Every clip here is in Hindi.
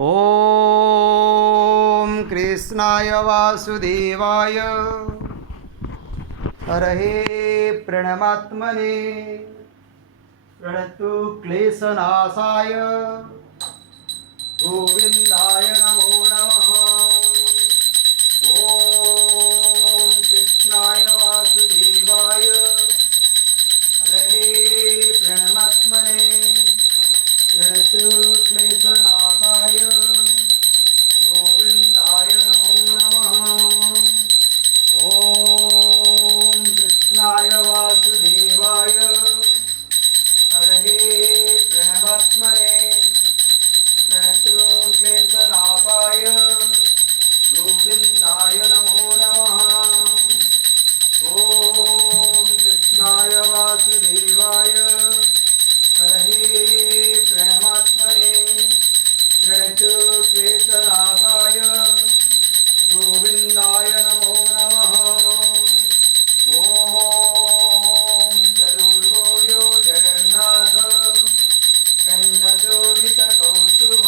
ओम कृष्णाय वासुदेवाय हरहे प्रणमात्मने प्रणतु क्लेशनाशाय गोविंदाय नमो नमः। ओम कृष्णाय वासुदेवाय हरहे प्रणमात्मने प्रणतु क्लेशनाशाय गोविंदाय नमो नमः। ओम कृष्णाय वासुदेवाय हरहे प्रणमात्मने प्रणतु क्लेशनाशाय गोविंदाय नमो नमः। ओम कृष्णाय वासुदेवाय हरहे प्रणमात्मने प्रणतु क्लेशनाशाय गोविंदाय नमो नमः। ओम चतुर्भुजो जगन्नाथ कंठशोभितकौस्तुभ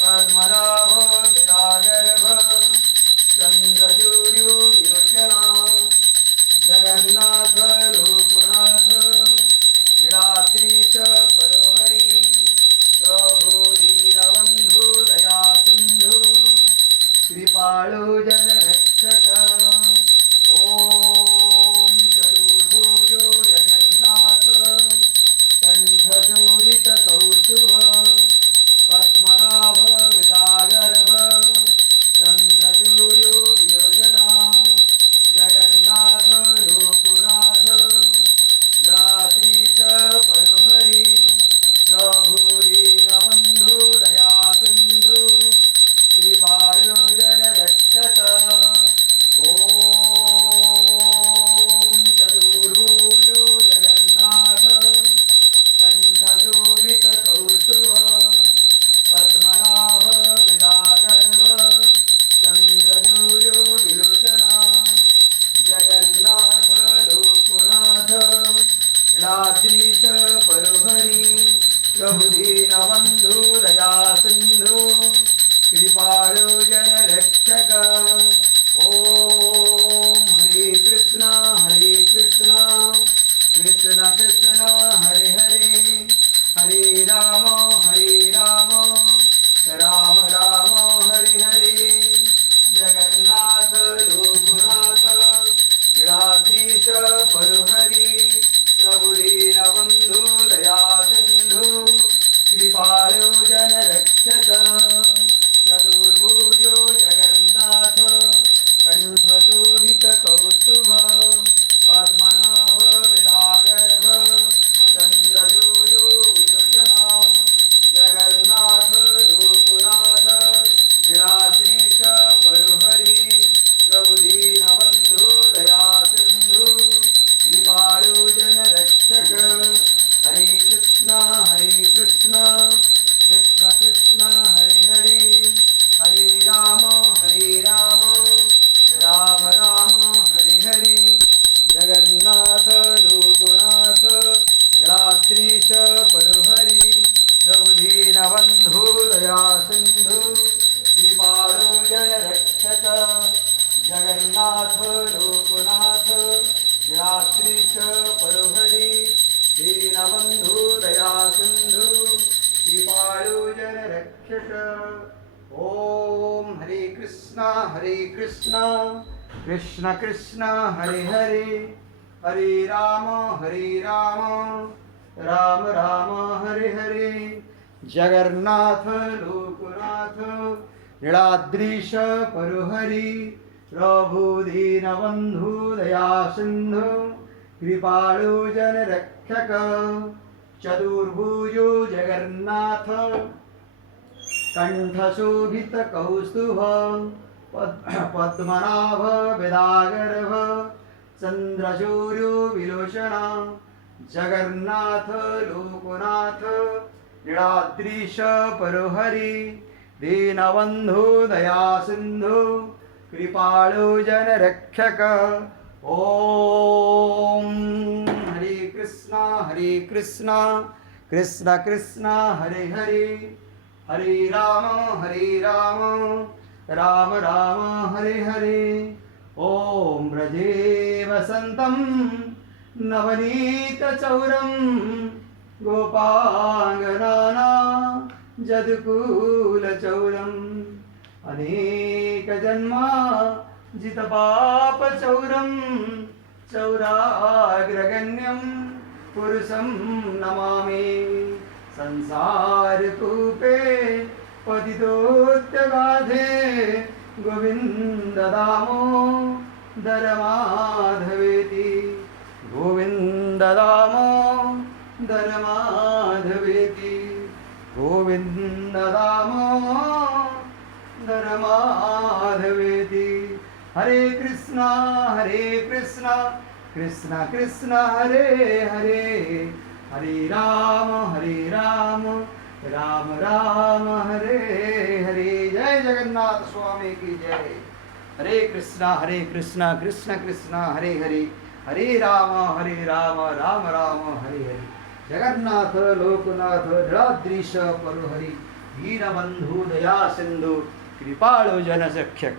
पद्मनाभ विराजर्भ चन्द्रसूर्यो विलोचना जगन्नाथ लोकनाथ नीलाद्रीश परोहरि प्रभु दीनबन्धु दया सिन्धु कृपाळु जनरक्षक। ओम चतुर्भुजो जगन्नाथ कंठशोभितकौस्तुभ पद्मनाभ विराजर्भ चन्द्रसूर्यो विलोचना जगन्नाथ लोकनाथ नीलाद्रीश परोहरि प्रभु दीनबन्धु दया सिन्धु कृपाळु जनरक्षक। ओम चतुर्भुजो जगन्नाथ कंठशोभितकौस्तुभ पद्मनाभ विराजर्भ चन्द्रसूर्यो विलोचना जगन्नाथ लोकनाथ नीलाद्रीश परोहरि प्रभु दीनबन्धु दया सिन्धु कृपाळु जनरक्षक। ओम हरे कृष्णा कृष्ण कृष्ण हरे हरे हरे राम राम राम हरे हरे जगन्नाथ लोकनाथ नीलाद्रीश परोहरि प्रभु दीनबन्धु दया सिन्धु कृपाळु जनरक्षक। चतुर्भुजो जगन्नाथ कंठशोभितकौस्तुभ पद्मनाभ विराजर्भ चन्द्रसूर्यो विलोचना जगन्नाथ लोकनाथ नीलाद्रीश परोहरि प्रभु दीनबन्धु दया सिन्धु कृपाळु जनरक्षक। हरे कृष्णा कृष्ण कृष्ण हरे हरे हरे राम राम राम हरे हरे जगन्नाथ लोकनाथ नीलाद्रीश परोहरि प्रभु दीनबन्धु दया सिन्धु कृपाळु जनरक्षक। जगन्नाथ लोकनाथ नीलाद्रीश परोहरि दीनबन्धु दया सिन्धु कृपाळु जनरक्षक। ओम हरे कृष्णा कृष्ण कृष्ण हरे हरे हरे राम राम राम हरे हरे जगन्नाथ लोकनाथ नीलाद्रीश परोहरि प्रभु दीनबन्धु दया सिन्धु कृपाळु जनरक्षक। चतुर्भुजो जगन्नाथ कंठशोभितकौस्तुभ पद्मनाभ विराजर्भ चन्द्रसूर्यो विलोचना जगन्नाथ लोकनाथ नीलाद्रीश परोहरि दीनबन्धु दया सिन्धु कृपाळु जनरक्षक। ओम हरे कृष्णा कृष्ण कृष्ण हरे हरे हरे राम राम राम हरे हरे। ॐ व्रजे वसन्तं नवनीतचौरं गोपाङ्गनाना जदकुलचौरम् अनेकजन्मा जितपापचौरं चौराग्रगण्यं पुरुषं नमामि। संसारकूपे पतितोत्यगाधे गोविन्द दामोदर माधवेति गोविन्द दामोदर माधवेति गोविन्द दामोदर माधवेति। हरे कृष्णा कृष्णा कृष्णा हरे हरे हरे राम राम राम हरे हरे। जय जगन्नाथ स्वामी की जय। हरे कृष्णा कृष्णा कृष्णा हरे हरे हरे राम राम राम हरे हरे। जगन्नाथ लोकनाथ निराद्रीश परुहरि दीनबंधु दया सिंधु कृपाळु जनसख्यक।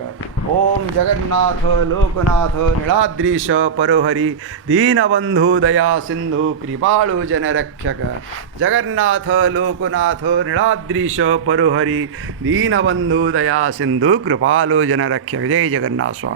ओम जगन्नाथ लोकनाथ निराद्रीश परोहरि दीनबंधु दया सिंधु कृपाळु जनरक्षक। जगन्नाथ लोकनाथ निराद्रीश परोहरि दीनबंधु दया सिंधु कृपाळु जनरक्षक। जय जगन्नाथ स्वामी।